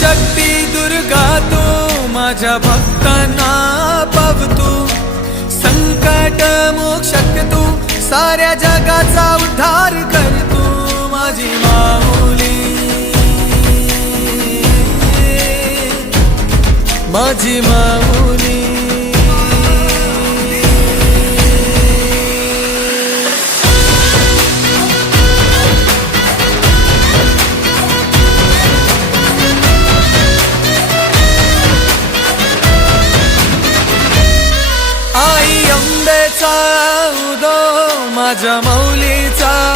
शक्ती दुर्गा तू माझ्या भक्तांना पावतू. संकट मोक्षक तू साऱ्या जगाचा उद्धार कर तू माझी माऊली. माझी माऊली. मौलीचा उदो माझ्या मौलीचा.